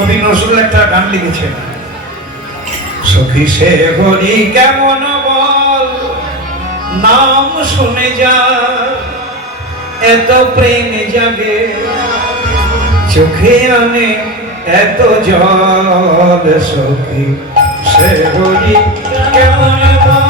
কবি নজরুল একটা গান লিখেছেন, সখী সে হরি কেমন বল, নাম শুনে যা এত প্রেম জাগে, চোখে আনে এত জল, সখী সে হরি কেমন বল,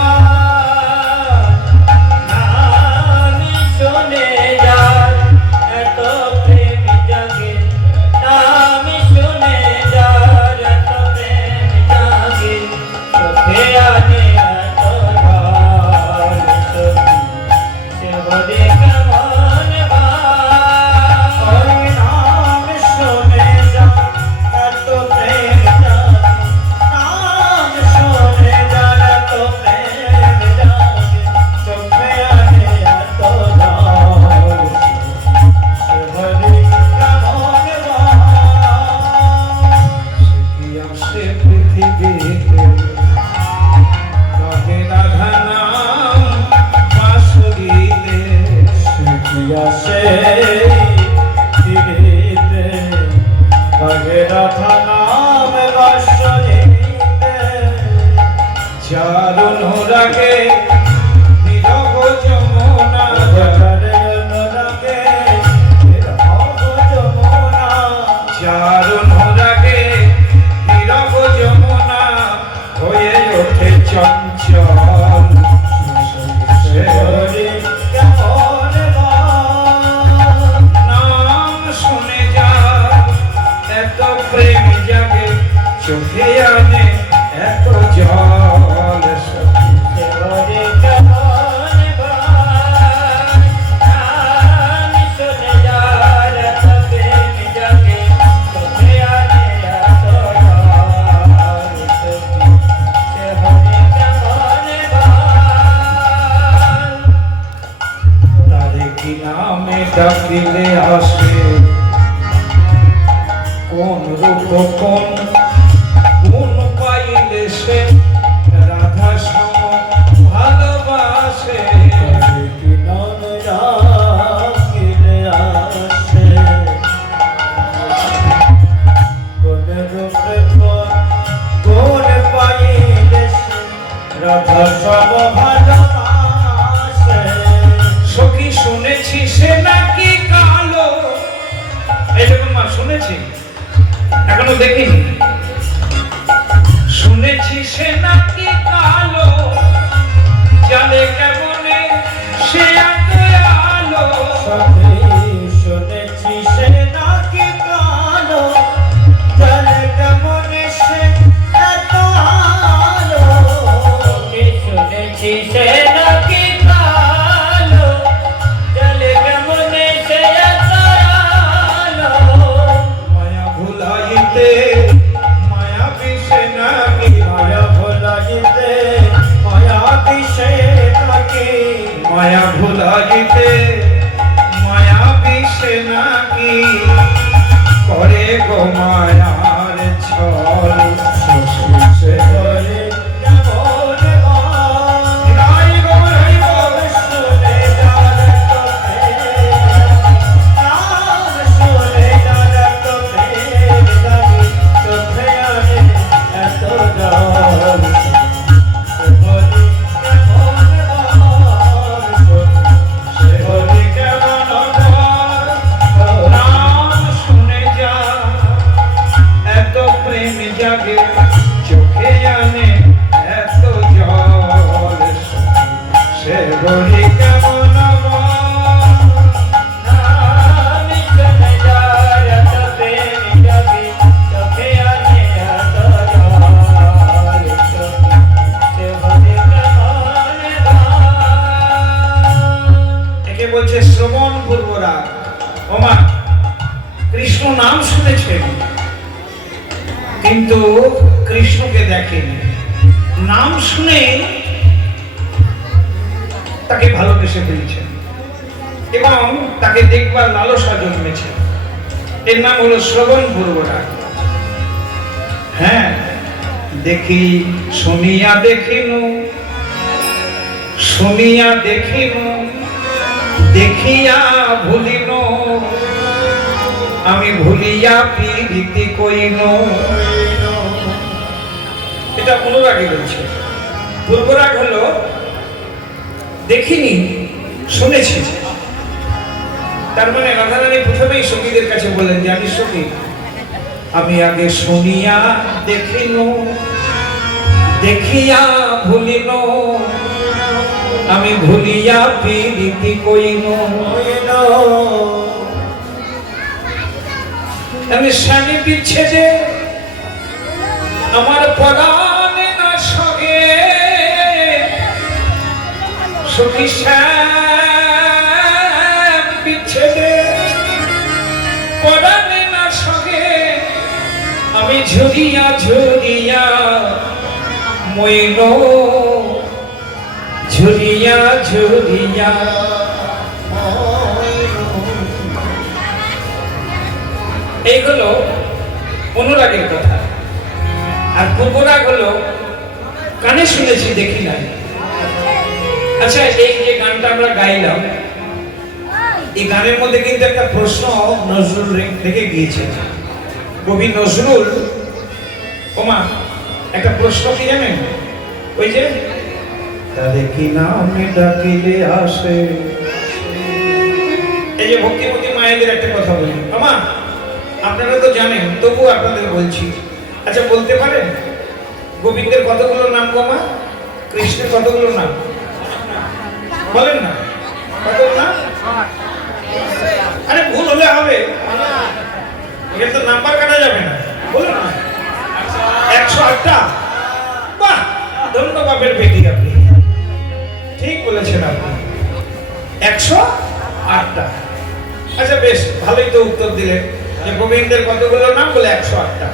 ডাকিলে আসে কোন রূপ কোন গুণ পাইলে সে রাধা সম ভালোবাসে, ডাকিলে আসে কোন রূপে গুণ পাইলে সে রাধা সম ভালোবাসে, সখী শুনেছি সে নাকি কালো, এইরকম মা শুনেছি এখনো দেখিনি, শুনেছি সে নাকি কালো, জানে কেমনে সে এত আলো, শুনেছি সে নাকি কালো, জানে কেমনে সে এত আলো, শুনেছি সে নাকি মায়া বিষে নাকি, মায়া ভুলাইতে মায়া বিষে নাকি, মায়া ভুলাইতে মায়া বিষে নাকি, করে গো মায়ার ছল, সে করে চোখে আনে এত জল, সে হরি কেমন একে বলছে শ্রবণ পূর্বরা। ওমা কৃষ্ণ নাম শুনেছেন কিন্তু কৃষ্ণকে দেখেনি, নাম শুনে তাকে ভালোবেসে ফেলেছেন এবং তাকে দেখবার লালসা জন্মেছে, এর নাম হলো শ্রবণ পূর্বরা। হ্যাঁ, দেখি শুনিয়া দেখিনু, শুনিয়া দেখিনু, দেখিয়া ভুলিনু, আমি ভুলিয়া প্রীতি কইন। এটা অনুরাগী বলছে। পূর্বরাগ হলো দেখিনি, শুনেছি। তার মানে রাধারানী প্রথমেই সখীদের কাছে বলেন যে আমি সখী, আমি আগে শুনিয়া দেখিন, দেখিয়া ভুলিন, আমি ভুলিয়া প্রীতি কইন। আমি স্বামী বিচ্ছেদে আমার পরাণে না সগে, সখী শ্যাম বিচ্ছেদে পরাণে না সগে, আমি ঝুরিয়া ঝুরিয়া মইন, ঝুরিয়া ঝুরিয়া। এইগুলো অনুরাগের কথা। আর পূর্বরাগ হলো কানে শুনেছি দেখি নাই। আচ্ছা, এই যে গানটা আমরা গাইলাম, এই গানের মধ্যে কিন্তু একটা প্রশ্ন নজরুল রেখে গিয়েছে। কবি নজরুল ওমা একটা প্রশ্ন কি জানেন? ওই যে তারে কি নামে ডাকিলে আসে। এই যে ভক্তিমতী মায়েদের একটা কথা বলি, আমা আপনারা তো জানেন, তবু আপনাদের বলছি। আচ্ছা, বলতে পারেন গোবিন্দের কতগুলো নাম গো মা? কৃষ্ণের কতগুলো নাম বলেন না? কতগুলো নাম? আরে ভুল হলে হবে, এখানে তো নাম্বার কাটা যাবে না। বলুন না, 108টা। বাহ, ধন্যবাদের বেটি, আপনি ঠিক বলেছেন, আপনি 108টা। আচ্ছা বেশ, ভালোই তো উত্তর দিলেন যে গোবিন্দের কতগুলো নাম, বলে 108টা।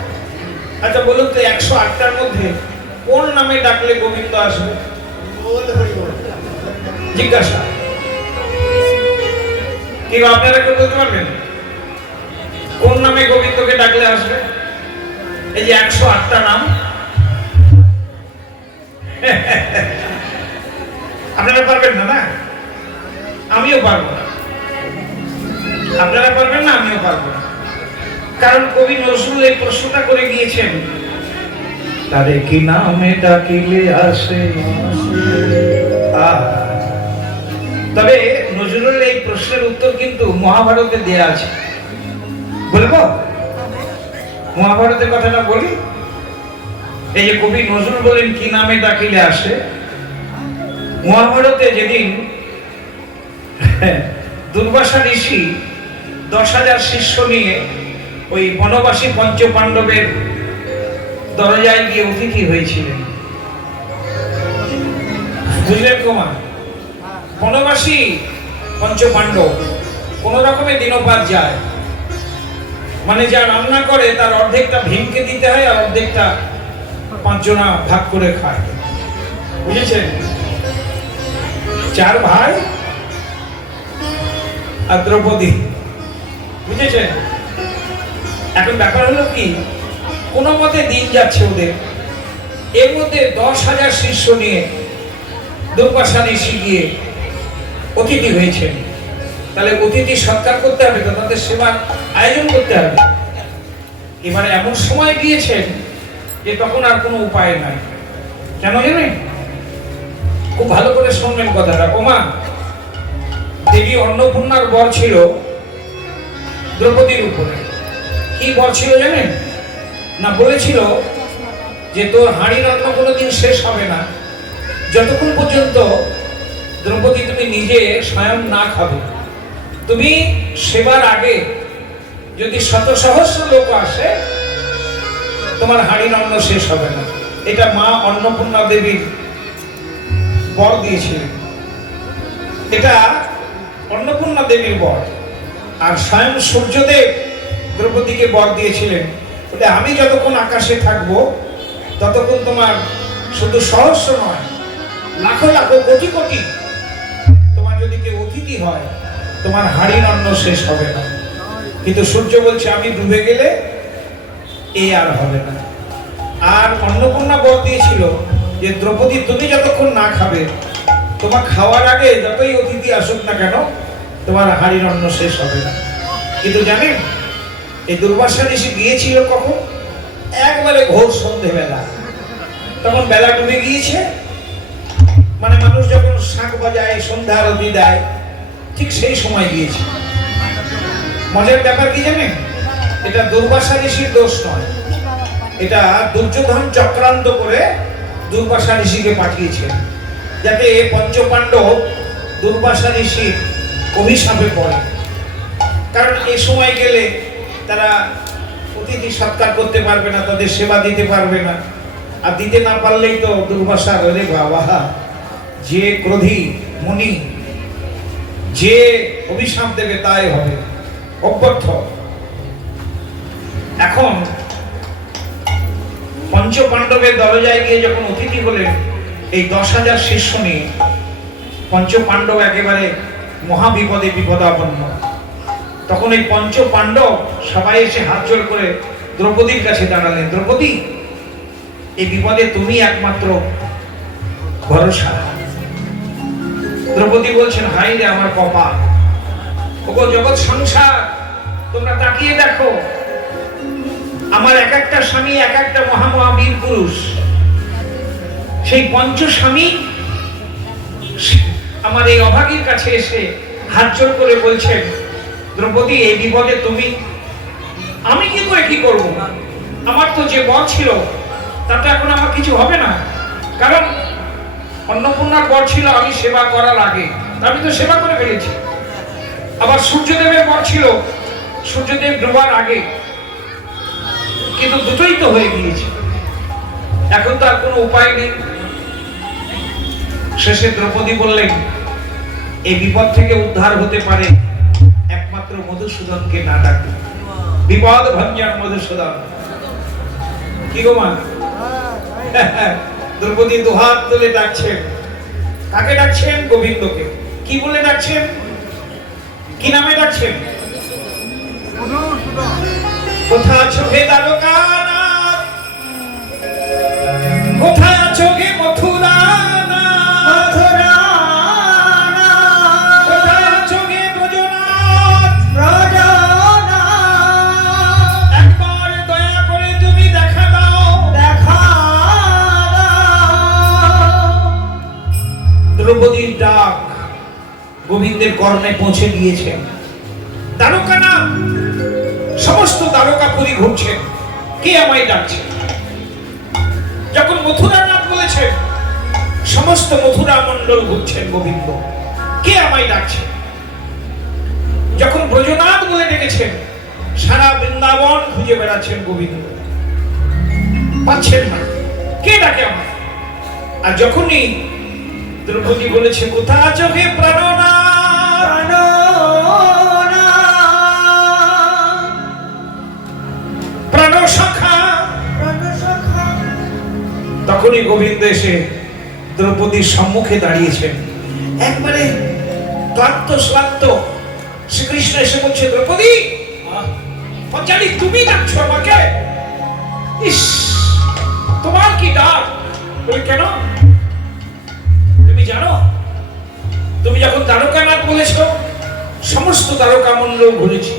আচ্ছা বলুন তো 108টার মধ্যে কোন নামে ডাকলে গোবিন্দ আসবে? জিজ্ঞাসা কি আপনারা কেউ বলতে পারবেন কোন নামে গোবিন্দকে ডাকলে আসবে? এই যে 108টা নাম, আপনারা পারবেন না? না, আমিও পারবো না। আপনারা পারবেন না, আমিও পারবো না। কারণ কবি নজরুল এই প্রশ্নটা করে গিয়েছেন, তারে কি নামে ডাকিলে আসে। তবে নজরুলের এই প্রশ্নের উত্তর কিন্তু মহাভারতে দেয়া আছে। বলবো মহাভারতের কথাটা বলি। এই যে কবি নজরুল বলেন কি নামে ডাকিলে আসে, মহাভারতে যেদিন দুর্বাসা ঋষি 10,000 শিষ্য নিয়ে ওই বনবাসী পঞ্চপাণ্ডবের দরজায় গিয়ে অতিথি হয়েছিলেন, বুঝলেন কুমার? বনবাসী পঞ্চপাণ্ডব কোন রকমে দিনপাত যায়, মানে যা রান্না করে তার অর্ধেকটা ভীমকে দিতে হয় আর অর্ধেকটা 5 জনা ভাগ করে খায়, বুঝেছেন? 4 ভাই আর দ্রৌপদী, বুঝেছেন? এখন ব্যাপার হলো কি, কোনো মতে দিন যাচ্ছে ওদের, এর মধ্যে 10,000 শিষ্য নিয়ে দুর্বাসা ঋষি গিয়ে অতিথি হয়েছেন। তাহলে অতিথি সৎকার করতে হবে তো, তাদের সেবার আয়োজন করতে হবে। এবারে এমন সময় গিয়েছেন যে তখন আর কোনো উপায় নাই। কেন জানেন? খুব ভালো করে শুনবেন কথাটা। ওমা, দেবী অন্নপূর্ণার বর ছিল দ্রৌপদীর উপরে। কি বর ছিল জানেন? না, বলেছিল যে তোর হাঁড়ির অন্ন কোনোদিন শেষ হবে না যতক্ষণ পর্যন্ত দ্রৌপদী তুমি নিজে স্বয়ং না খাবে। তুমি সেবার আগে যদি 100 সহস্র লোক আসে, তোমার হাঁড়ির অন্ন শেষ হবে না। এটা মা অন্নপূর্ণা দেবীর বর দিয়েছিলেন। এটা অন্নপূর্ণা দেবীর বর। আর স্বয়ং সূর্যদেব দ্রৌপদীকে বর দিয়েছিলেন, বলে আমি যতক্ষণ আকাশে থাকবো ততক্ষণ তোমার শুধু সহস্র নয়, লাখো লাখো কোটি কোটি তোমার যদি কেউ অতিথি হয়, তোমার হাঁড়ির অন্ন শেষ হবে না। কিন্তু সূর্য বলছে আমি ডুবে গেলে এই আর হবে না। আর অন্নপূর্ণা বর দিয়েছিল যে দ্রৌপদী তুমি যতক্ষণ না খাবে, তোমার খাওয়ার আগে যতই অতিথি আসুক না কেন, তোমার হাঁড়ির অন্ন শেষ হবে না। কিন্তু জানেন এই দুর্বাসা ঋষি গিয়েছিল কখন? একবারে ঘোর সন্ধেবেলা, তখন বেলা ডুবে গিয়েছে, মানে মানুষ যখন শাঁখ বাজায়, সন্ধ্যা আরতি দেয়, ঠিক সেই সময় গিয়েছে। মজার ব্যাপার কি জানেন? এটা দুর্বাসা ঋষির দোষ নয়, এটা দুর্যোধন চক্রান্ত করে দুর্বাসা ঋষিকে পাঠিয়েছেন, যাতে পঞ্চপাণ্ডব দুর্বাসা ঋষির অভিশাপে পড়ে। কারণ এই সময় গেলে তারা অতিথি সৎকার করতে পারবে না, তাদের সেবা দিতে পারবে না, আর দিতে না পারলেই তো দুর্বাসা, রে বাবা, যে ক্রোধী মুনি যে অভিশাপ দেবে তাই হবে, অব্যর্থ। এখন পঞ্চপাণ্ডবের দরজায় গিয়ে যখন অতিথি হলেন এই 10,000 শিষ্য নিয়ে, পঞ্চপাণ্ডব একেবারে মহাবিপদে বিপদাপন্ন। তখন এই পঞ্চপাণ্ডব সবাই এসে হাত জোড় করে দ্রৌপদীর কাছে দাঁড়ালেন, দ্রৌপদী, এই বিপদে তুমি একমাত্র ভরসা। দ্রৌপদী বলছেন, হাই রে আমার কপাল, ওগো জগৎ সংসার, তোমরা তাকিয়ে দেখো, আমার এক একটা স্বামী এক একটা মহামহাবীর পুরুষ, সেই পঞ্চ স্বামী আমার এই অভাগীর কাছে এসে হাত জোড় করে বলছেন, দ্রৌপদী, এই বিপদে তুমি, আমি কি করে কি করব? আমার তো যে বর ছিল তাতে এখন আমার কিছু হবে না, কারণ অন্নপূর্ণার বর ছিল আমি সেবা করার আগে, আমি তো সেবা করে ফেলেছি। আবার সূর্যদেবের বর ছিল সূর্যদেব ডোবার আগে, কিন্তু দুটোই তো হয়ে গিয়েছে, এখন তো আর কোনো উপায় নেই। শেষে দ্রৌপদী বললেন, এই বিপদ থেকে উদ্ধার হতে পারে একমাত্র মধুসূদনকে না ডাকলে। বিপদ ভঞ্জন মধুসূদন। কি গো মা? দ্রৌপদী দুহাত তুলে ডাকছেন। কাকে ডাকছেন? গোবিন্দকে। কি বলে ডাকছেন? কি নামে ডাকছেন? কোথায় আছো হে দ্বারকানাথ, কোথায় আছো হে মথুরানাথ, কোথায় আছো হে ব্রজনাথ, একবার দয়া করে তুমি দেখা দাও। দ্রৌপদীর ডাক গোবিন্দের কর্ণে পৌঁছে গিয়েছে। দ্বারকানাথ, সমস্ত দ্বারকাপুরী ঘুরছেন, কে আমায় ডাকছে? যখন মথুরানাথ বলেছেন, সমস্ত মথুরা মণ্ডল ঘুরছেন গোবিন্দ, কে আমায় ডাকছে? যখন ব্রজনাথ বলে ডেকেছেন, সারা বৃন্দাবন খুঁজে বেড়াচ্ছেন গোবিন্দ, পাচ্ছেন না, কে ডাকে আমায়? আর যখনই দ্রৌপদী বলেছে, কোথা আছো হে প্রাণনাথ, তখনই গোবিন্দ এসে দ্রৌপদীর সম্মুখে দাঁড়িয়েছেন, একবারে ক্লান্ত শ্রান্ত। শ্রীকৃষ্ণ এসে বলছে, দ্রৌপদী, পঞ্চালি তুমি ডাকছো আমাকে? ইস, তোমার কি ডাক? বলে, কেন? তুমি জানো, তুমি যখন দ্বারকানাথ বলেছো, সমস্ত দ্বারকা মণ্ডল ঘুরেছি।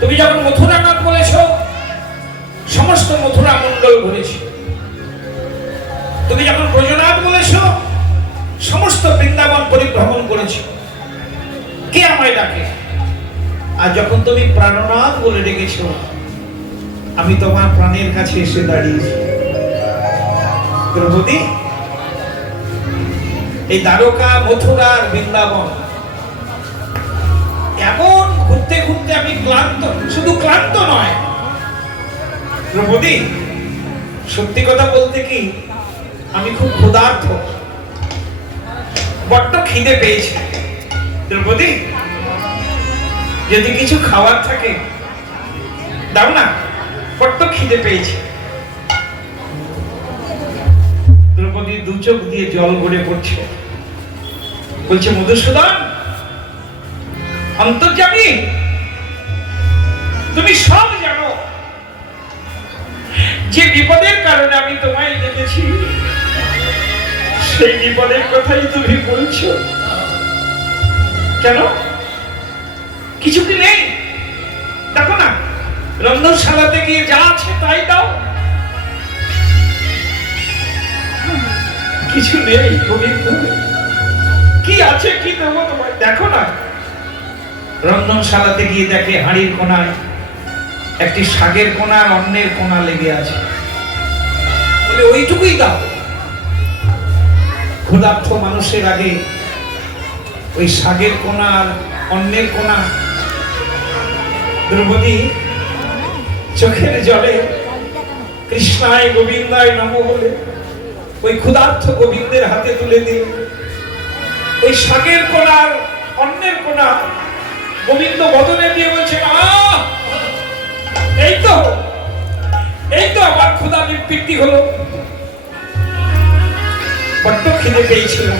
তুমি যখন মথুরানাথ বলেছো, সমস্ত মথুরা মণ্ডল ঘুরেছি। তুমি যখন ব্রজনাথ বলেছ, সমস্ত বৃন্দাবন পরিভ্রমণ করেছি, কে আমায় ডাকে? আর যখন তুমি প্রাণনাথ বলে ডেকেছ, আমি তোমার প্রাণের কাছে এসে দাঁড়িয়েছি। দ্রৌপদী, এই দ্বারকা, মথুরা আর বৃন্দাবন এমন ঘুরতে ঘুরতে আমি ক্লান্ত, শুধু ক্লান্ত নয় দ্রৌপদী, সত্যি কথা বলতে কি, আমি খুব ক্ষুধার্ত, বড্ড খিদে পেয়েছে। দ্রৌপদী, যদি কিছু খাবার থাকে দাও না, বড্ড খিদে পেয়েছে। দ্রৌপদী দু চোখ দিয়ে জল গড়ে পড়ছে, বলছে, মধুসূদন, অন্তর্যামী, তুমি সব জানো, যে বিপদের কারণে আমি তোমায় ডেকেছি, সেই বিপদের কথাই তুমি বলছো কেন? কিছু কি নেই? দেখো না, রন্ধনশালাতে গিয়ে যা আছে তাই দাও। কিছু নেই গোবিন্দ, কি আছে কি দেবো তোমায়? দেখো না, রন্ধনশালাতে গিয়ে দেখে হাঁড়ির কোনায় একটি শাকের কোনা আর অন্যের কোনা লেগে আছে। বলে ওইটুকুই দাও। ক্ষুধার্ত মানুষের আগে ওই শাকের কোনা আর অন্যের কোনা। দ্রৌপদী চোখের জলে কৃষ্ণায় গোবিন্দায় নমঃ বলে ওই ক্ষুধার্ত গোবিন্দের হাতে তুলে দিয়ে ওই শাকের কোনা আর অন্যের কোনা গোবিন্দ বদনে দিয়ে বলছে, এই তো আমার ক্ষুধা নিবৃত্তি হলো। বড্ড খিদে পেয়েছিল।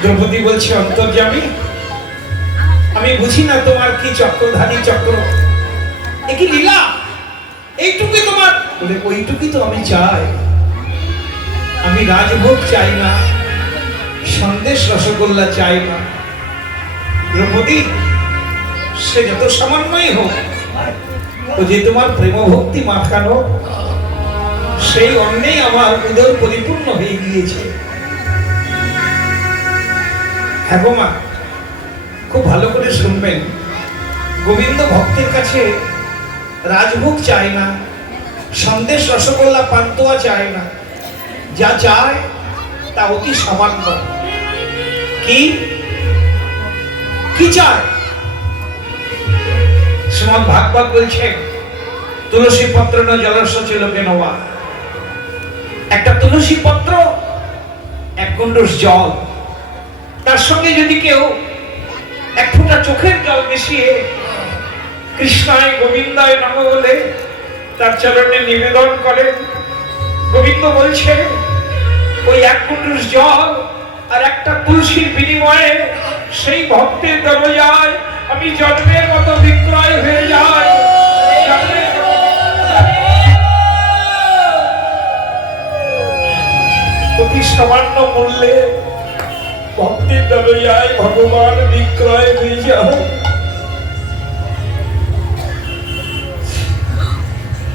দ্রৌপদী বলছে, অন্তর্যামী, আমি বুঝি না তোমার কি চক্রধারী চক্র, এ কি লীলা? এইটুকুই তোমার? বলে ওইটুকুই তো আমি চাই। আমি রাজভোগ চাই না, সন্দেশ রসগোল্লা চাই না। দ্রৌপদী, সে যত সামান্যই হোক, ও যে তোমার প্রেম ভক্তি মাখানো, সেই অন্নেই আমার উদর পরিপূর্ণ হয়ে গিয়েছে। হ্যাঁ গো মা, খুব ভালো করে শুনবেন। গোবিন্দ ভক্তের কাছে রাজভোগ চায় না, সন্দেশ রসগোল্লা পান্তুয়া চায় না। যা চায় তা অতি সামান্য। কি চায়? শ্রীমদ্ ভাগবত বলছেন, তুলসী পত্র ন জলস্য লোকে নবা। একটা তুলসী পত্র, এক গণ্ডূষ জল, তার সঙ্গে যদি কেউ এক ফোঁটা চোখের জল মিশিয়ে কৃষ্ণায় গোবিন্দায় নমঃ বলে তার চরণে নিবেদন করেন, গোবিন্দ বলছে ওই এক গণ্ডূষ জল আর একটা তুলসীর বিনিময়ে সেই ভক্তের দরজায় আমি জন্মের মতো বিক্রয় হয়ে যাই। অতি সামান্য মূল্যে ভক্তের দরজায় ভগবান বিক্রয় হয়ে যায়।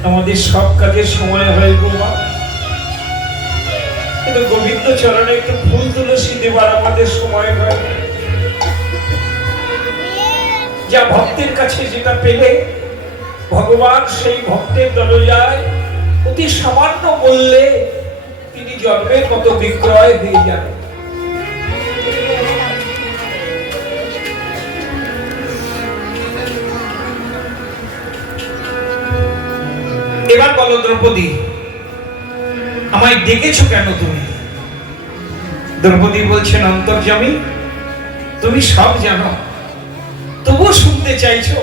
আমাদের সব কাজের সময় হয় গো মা, কিন্তু গোবিন্দ চরণে একটু ফুল তুলসী দেবার আমাদের সময় হয়। যা ভক্তের কাছে যেটা পেলে ভগবান সেই ভক্তের দরজায় অতি সামান্য মূল্যে তিনি জন্মের মতো বিক্রয় হয়ে যান। এবার বলো দ্রৌপদী, আমায় ডেকেছো কেন তুমি? দ্রৌপদী বলছেন, অন্তর্যামী, তুমি সব জানো, তবুও শুনতে চাইছো।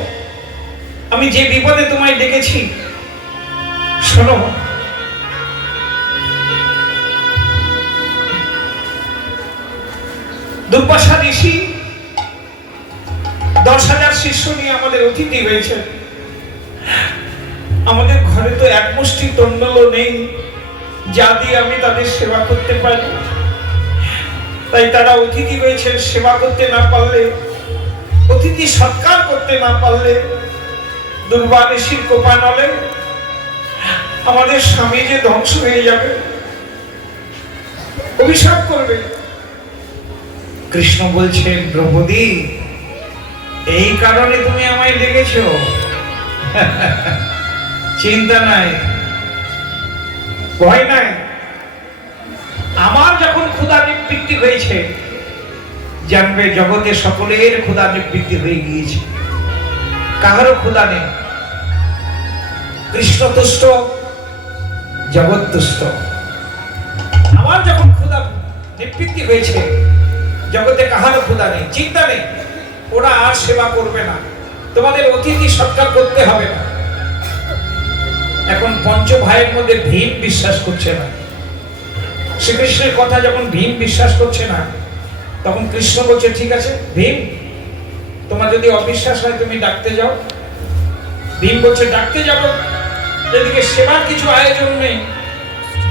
আমি যে বিপদে তোমায় ডেকেছি, শোনো। দুর্বাসা ঋষি 10,000 শিষ্য নিয়ে আমাদের অতিথি হয়েছে। আমাদের ঘরে তো এক মুষ্টি তণ্ডলও নেই যা দিয়ে আমি তাদের সেবা করতে পারি। তাই তারা অতিথি হয়েছে, সেবা করতে না পারলে, অতিথি সৎকার করতে না পারলে, দুর্বা ঋষির কোপানলে আমাদের স্বামী যে ধ্বংস হয়ে যাবে, অভিশাপ করবে। কৃষ্ণ বলছেন, দ্রৌপদী, এই কারণে তুমি আমায় ডেকেছো? চিন্তা নাই, ভয় নাই। আমার যখন ক্ষুধা নিবৃত্তি হয়েছে, জানবে জগতে সকলের ক্ষুধা নিবৃত্তি হয়ে গিয়েছে, কাহারও ক্ষুধা নেই। কৃষ্ণ তুষ্ট, জগৎ তুষ্ট। আমার যখন ক্ষুধা নিবৃত্তি হয়েছে, জগতে কাহারও ক্ষুধা নেই, চিন্তা নেই। ওরা আর সেবা করবে না, তোমাদের অতিথি সৎকার করতে হবে না। এখন পঞ্চ ভাইয়ের মধ্যে ভীম বিশ্বাস করছে না। শ্রীকৃষ্ণের কথা যখন ভীম বিশ্বাস করছে না, তখন কৃষ্ণ বলছে, ঠিক আছে ভীম, তোমার যদি অবিশ্বাস হয় তুমি ডাকতে যাও। ভীম বলছে, ডাকতে যাব? এদিকে সেবার কিছু আয়োজন নেই।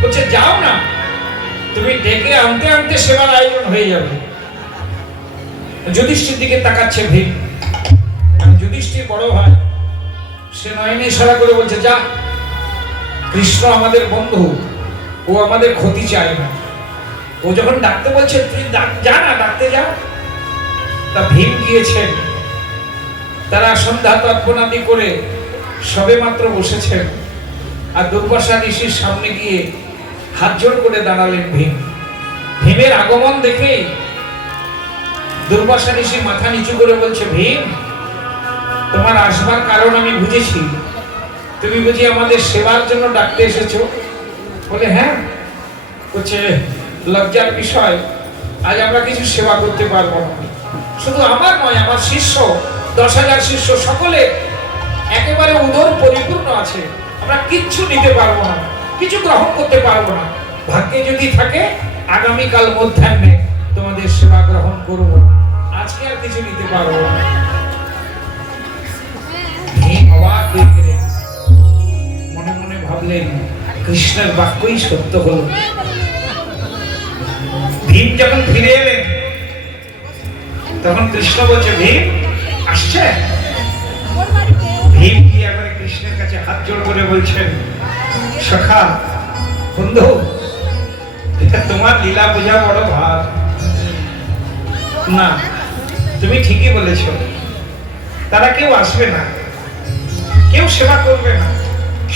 বলছে, যাও না, তুমি ডেকে আনতে আনতে সেবার আয়োজন হয়ে যাবে। যুধিষ্ঠির দিকে তাকাচ্ছে ভীম। যুধিষ্ঠির বড় ভাই, সে নয়নে ইশারা করে বলছে, যা, কৃষ্ণ আমাদের বন্ধু, ও আমাদের ক্ষতি চায় না। ও যখন ডাকতে বলছে, তুই যা না, ডাকতে যা। তা ভীম গিয়েছেন। তারা সন্ধ্যা তর্পণাদি করে সবে মাত্র বসেছেন, আর দুর্বাসা ঋষির সামনে গিয়ে হাত জোড় করে দাঁড়ালেন ভীম। ভীমের আগমন দেখেই দুর্বাসা ঋষি মাথা নিচু করে বলছে, ভীম, তোমার আসবার কারণ আমি বুঝেছি। তুমি বুঝি আমাদের সেবার জন্য ডাকতে এসেছো? বলে, হ্যাঁ। বলছে, লজ্জার বিষয়, আজ আমরা কিছু সেবা করতে পারবো না। শুধু আমার নয়, আমার শিষ্য 10,000 শিষ্য সকলে একেবারে উদর পরিপূর্ণ আছে। আমরা কিচ্ছু নিতে পারবো না, কিছু গ্রহণ করতে পারবো না। ভাগ্যে যদি থাকে আগামীকাল মধ্যাহ্নে তোমাদের সেবা গ্রহণ করব, আজকে আর কিছু নিতে পারবো না। ভীম অবাক হয়ে গেলেন, মনে মনে ভাবলেন, কৃষ্ণের বাক্যই সত্য হলো। ভীম যখন ফিরে এলেন, তখন কৃষ্ণ বলছে, ভীম আসছে। ভীম কি একবারে কৃষ্ণের কাছে হাত জোড় করে বলছেন, সখা, বন্ধু, তোমার লীলা বোঝা বড় ভার। না, তুমি ঠিকই বলেছ, তারা কেউ আসবে না, কেউ সেবা করবে না।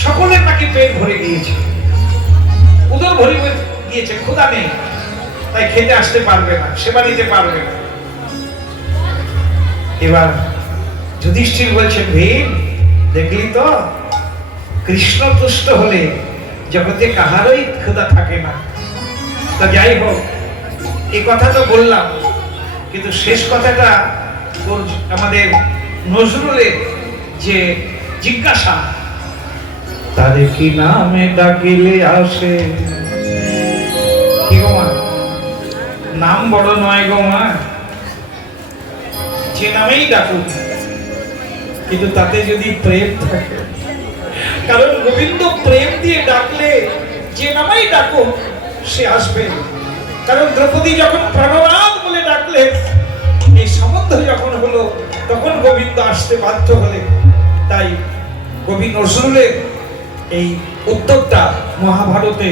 সকলের নাকি পেট ভরে গিয়েছে, উদর ভরে গিয়েছে, ক্ষুধা নেই, তাই খেতে আসতে পারবে না, সেবা দিতে পারবে না। এবার যুধিষ্ঠির বলছেন, ভীম, দেখলি তো, কৃষ্ণ তুষ্ট হলে জগতে কাহারই ক্ষুধা থাকে না। তা যাই হোক, এই কথা তো বললাম, কিন্তু শেষ কথাটা আমাদের নজরুলের যে জিজ্ঞাসা, তারে কি নামে ডাকিলে আসে। কি গো মা, নাম বড় নয় গো মা, যে নামেই ডাকুক, কিন্তু তাতে যদি প্রেম থাকে। কারণ গোবিন্দ প্রেম দিয়ে ডাকলে যে নামেই ডাকুক সে আসবে। কারণ দ্রৌপদী যখন প্রাণনাথ বলে ডাকলে, এই সম্বন্ধ যখন হলো, তখন গোবিন্দ আসতে বাধ্য হলেন। তাই কবি নজরুলের এই উদ্যোগটা মহাভারতে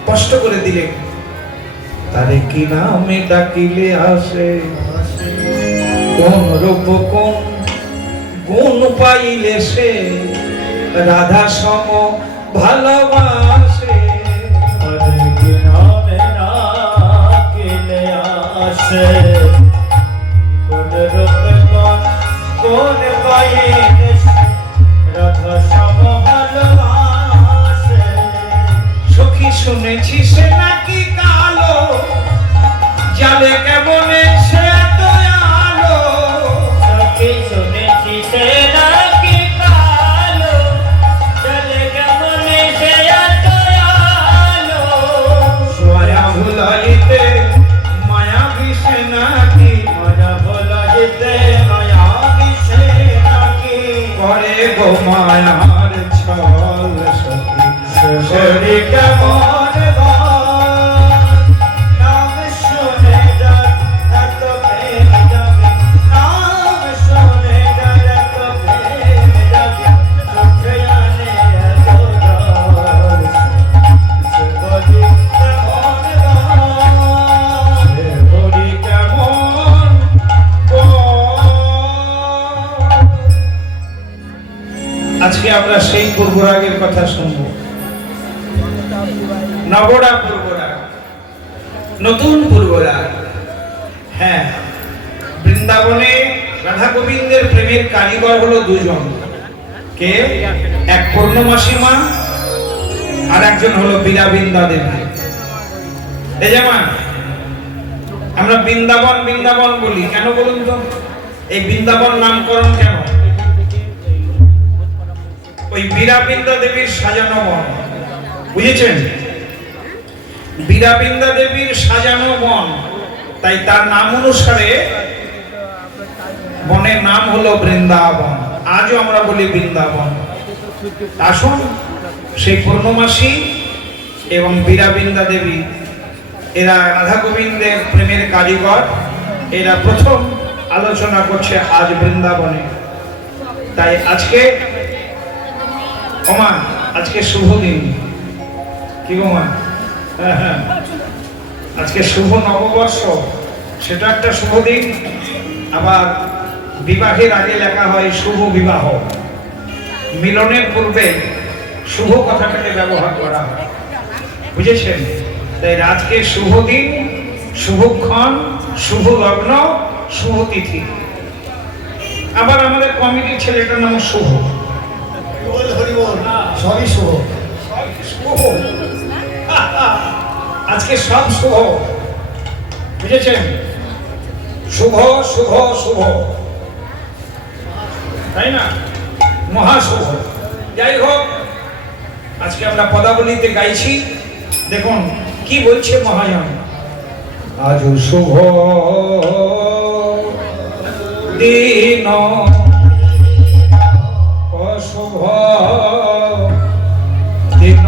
স্পষ্ট করে দিলেন, তারে কি নামে ডাকিলে আসে, কোন রূপ কোন গুণ পাইলে সে রাধা সম ভালোবাসে। তারে কি নামে ডাকিলে আসে, কোন রূপে কোন পাইলে সে রাধা সম ভালোবাসে। সখী শুনেছি সে নাকি কালো, জালে কেমনে সে দয়ালো। সখী শুনেছি সে নাকি কালো, জালে কেমনে সে দয়ালো। মায়া ভুলাইতে মায়া বিষে নাকি, মায়া ভুলাইতে মায়া বিষে নাকি। করে গো মায়ার ছল সখী শরী কেমন নাম শুনে যার এত প্রেম জাগে, নাম শুনে যার এত প্রেম জাগে, চোখে আনে এত জল। সে বলি কেমন সে হরি কেমন আজকে আমরা সেই পূর্বরাগের কথা শুনবো। নবরা পূর্বরাগ, নতুন পূর্বরাগ। হ্যাঁ, বৃন্দাবনে রাধা গোবিন্দের প্রেমের কারিগর হলো দুজন। কে? এক পূর্ণমাসী মা, আর একজন হলো বীরাবিন্দা দেবী। এই যেমন আমরা বৃন্দাবন বৃন্দাবন বলি কেন বলুন তো? এই বৃন্দাবন নামকরণ কেন? ওই বীরাবিন্দা দেবীর সাজানো বন, বুঝেছেন? বীরাবিন্দা দেবীর সাজানো বন, তাই তার নাম অনুসারে বনের নাম হলো বৃন্দাবন। আজও আমরা বলি বৃন্দাবন। আসুন, সেই পূর্ণমাসী এবং বীরাবিন্দা দেবী, এরা রাধা গোবিন্দের প্রেমের কারিগর। এরা প্রথম আলোচনা করছে আজ বৃন্দাবনে। তাই আজকে ওমা আজকে শুভ দিন, কি গো মা? হ্যাঁ, আজকে শুভ নববর্ষ, সেটা একটা শুভ দিন। আবার বিবাহের আগে লেখা হয় শুভ বিবাহ, মিলনের পূর্বে শুভ কথাটাকে ব্যবহার করা হয়, বুঝেছেন? তাই আজকে শুভ দিন, শুভক্ষণ, শুভ লগ্ন, শুভ তিথি। আবার আমাদের কমিটির ছেলেটার নাম শুভ। সবই শুভ। শুভ আজকে সব শুভ, বুঝেছেন? শুভ শুভ শুভ, তাই না? মহাশুভ। যাই হোক, আজকে আমরা পদাবলীতে গাইছি, দেখুন কি বলছে মহাজন। আজ শুভ দিন অশুভ দিন,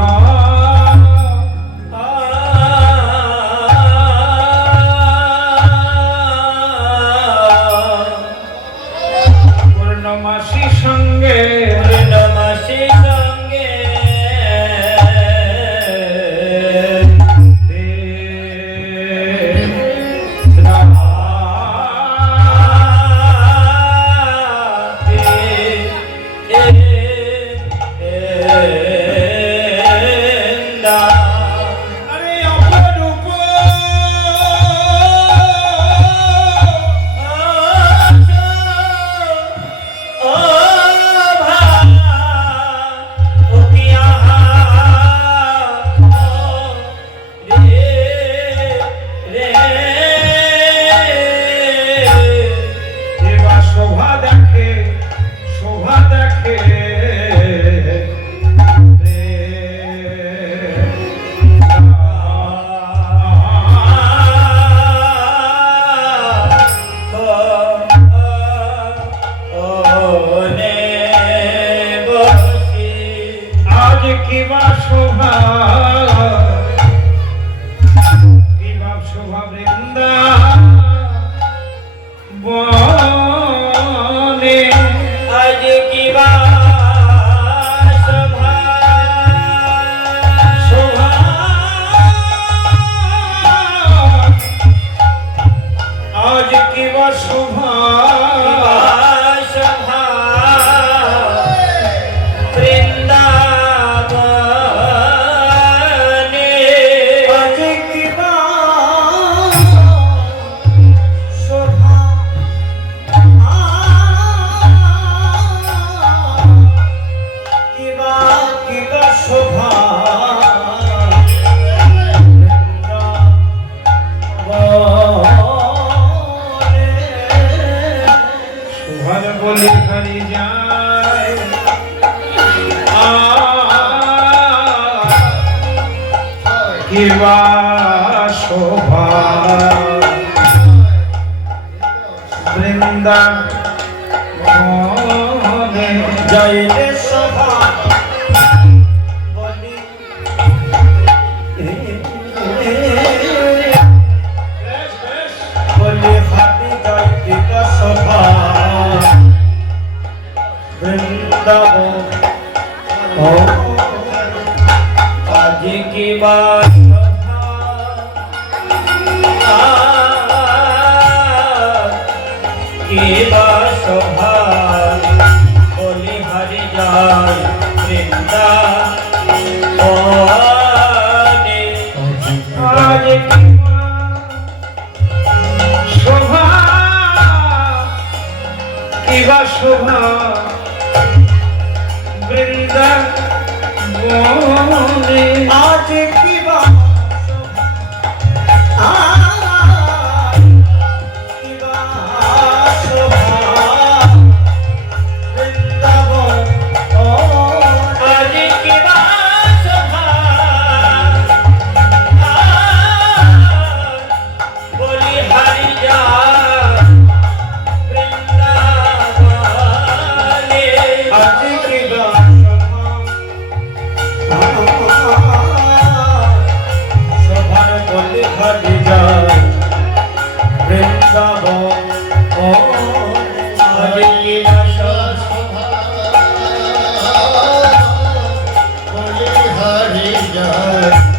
পূর্ণমাসী সঙ্গে পূর্ণমাসী সঙ্গে আরে অপরূপ দেবা শোভা দেখে, শোভা দেখে আজ কিবা শোভা, কিবা শোভা বৃন্দা বনে, আজ কিবা সভা শোভা আজ কিবা শোভা সভা বৃন্দাবনে আজ কিবা শোভা কিবা কিবা শোভা শোভার বলে হারি যায়, কিবা শোভা বৃন্দাবনে, জয় রে শোভা বলি বলি হাবি জয় কিবা শোভা বৃন্দাবন আজ কিবা কিবা শোভা বলি হরি যায় বৃন্দাবনে আজ কিবা শোভা, কিবা শোভা বৃন্দাবনে, আজ কিবা কিবা শোভা বৃন্দাবন আজ কিবা শোভা বলি হারি যা বৃন্দাবনে আজ কিবা শোভা যায়